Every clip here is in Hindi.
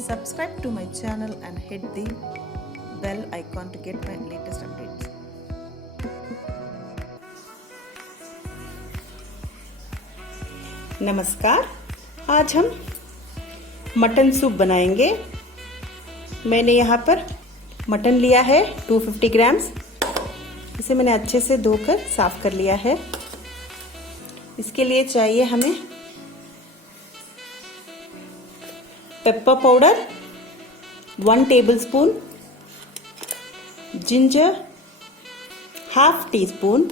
Subscribe to my channel and hit the bell icon to get my latest updates. नमस्कार, आज हम मटन सूप बनाएंगे। मैंने यहाँ पर मटन लिया है 250 ग्राम्स। इसे मैंने अच्छे से धोकर साफ कर लिया है। इसके लिए चाहिए हमें pepper powder 1 tablespoon, ginger ½ teaspoon,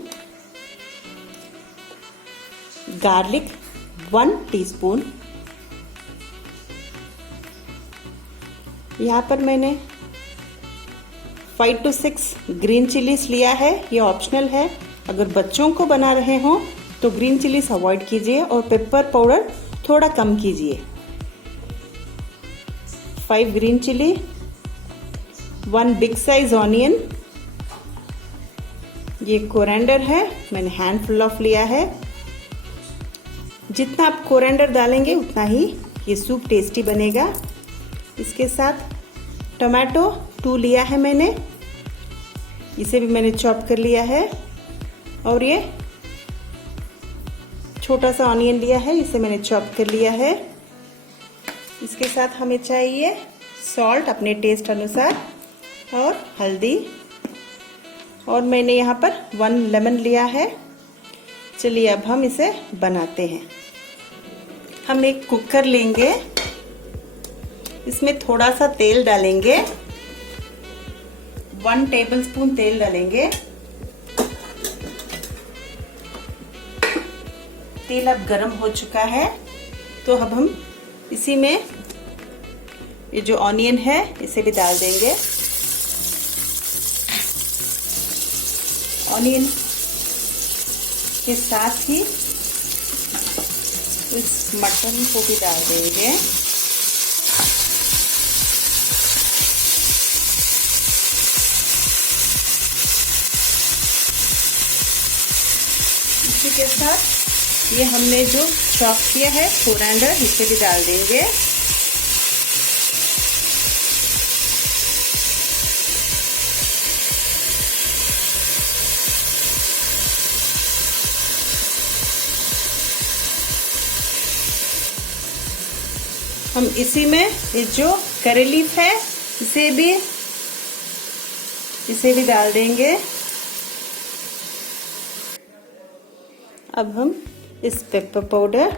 garlic 1 teaspoon. यहाँ पर मैंने 5 to 6 ग्रीन चिलीज लिया है। ये ऑप्शनल है। अगर बच्चों को बना रहे हो तो ग्रीन चिलीज अवॉइड कीजिए और पेपर पाउडर थोड़ा कम कीजिए। 5 green chilli, 1 big size onion, ये कोरिएंडर है, मैंने हैंडफुल ऑफ लिया है। जितना आप कोरिएंडर डालेंगे उतना ही ये सूप टेस्टी बनेगा। इसके साथ टमाटो 2 लिया है मैंने, इसे भी मैंने चॉप कर लिया है। और ये छोटा सा ऑनियन लिया है, इसे मैंने चॉप कर लिया है। इसके साथ हमें चाहिए सॉल्ट अपने टेस्ट अनुसार और हल्दी, और मैंने यहाँ पर 1 लेमन लिया है। चलिए अब हम इसे बनाते हैं। हम एक कुकर लेंगे, इसमें थोड़ा सा तेल डालेंगे, 1 टेबलस्पून तेल डालेंगे। तेल अब गर्म हो चुका है, तो अब हम इसी में ये जो ऑनियन है इसे भी डाल देंगे। ऑनियन के साथ ही इस मटन को भी डाल देंगे। इसी के साथ ये हमने जो चॉप किया है कोरिएंडर, इसे भी डाल देंगे। हम इसी में ये जो करी लीफ है इसे भी डाल देंगे। अब हम इस पेपर पाउडर,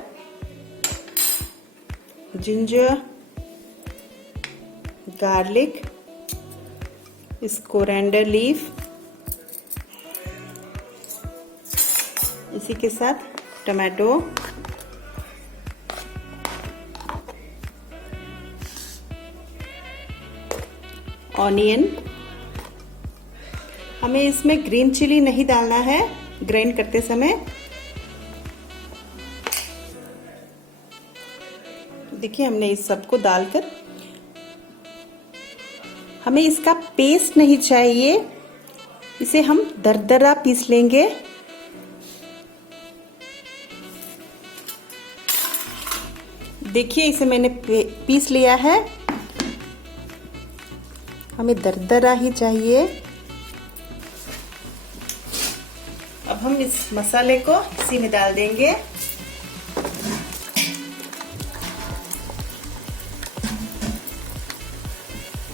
जिंजर, गार्लिक, इस कोरिएंडर लीफ, इसी के साथ टमाटो, ऑनियन। हमें इसमें ग्रीन चिली नहीं डालना है ग्राइंड करते समय। देखिए हमने इस सबको डालकर, हमें इसका पेस्ट नहीं चाहिए, इसे हम दरदरा पीस लेंगे। देखिए इसे मैंने पीस लिया है, हमें दरदरा ही चाहिए। अब हम इस मसाले को इसी में डाल देंगे।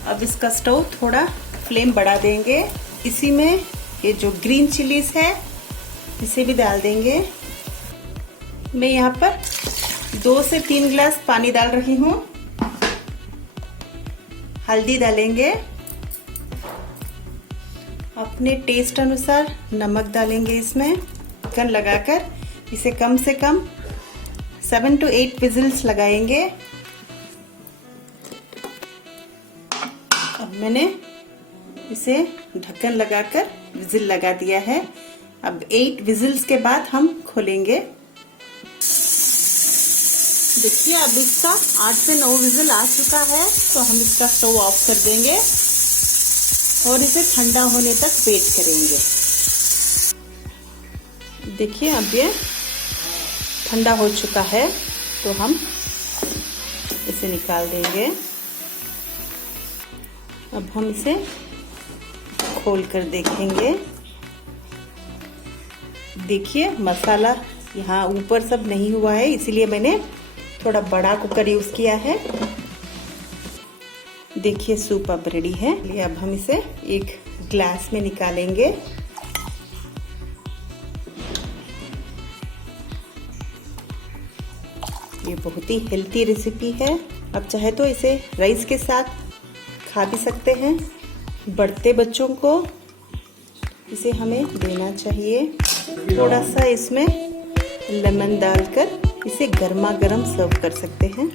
अब इसका स्टोव थोड़ा फ्लेम बढ़ा देंगे। इसी में ये जो ग्रीन चिलीज है इसे भी डाल देंगे। मैं यहाँ पर 2 से 3 गिलास पानी डाल रही हूँ। हल्दी डालेंगे, अपने टेस्ट अनुसार नमक डालेंगे इसमें। ढक्कन लगाकर इसे कम से कम 7 to 8 विजिल्स लगाएंगे। अब मैंने इसे ढक्कन लगाकर विजिल लगा दिया है। अब 8 विजिल्स के बाद हम खोलेंगे। देखिए अब इसका 8 से 9 विजिल आ चुका है, तो हम इसका स्टोव ऑफ कर देंगे और इसे ठंडा होने तक वेट करेंगे। देखिए अब ये ठंडा हो चुका है, तो हम इसे निकाल देंगे। अब हम इसे खोल कर देखेंगे। देखिए मसाला यहाँ ऊपर सब नहीं हुआ है, इसीलिए मैंने थोड़ा बड़ा कुकर यूज़ किया है। देखिए सूप अब रेडी है। अब हम इसे एक ग्लास में निकालेंगे। ये बहुत ही हेल्थी रेसिपी है। आप चाहे तो इसे राइस के साथ खा भी सकते हैं। बढ़ते बच्चों को इसे हमें देना चाहिए। थोड़ा सा इसमें लेमन डालकर इसे गर्मा गर्म सर्व कर सकते हैं।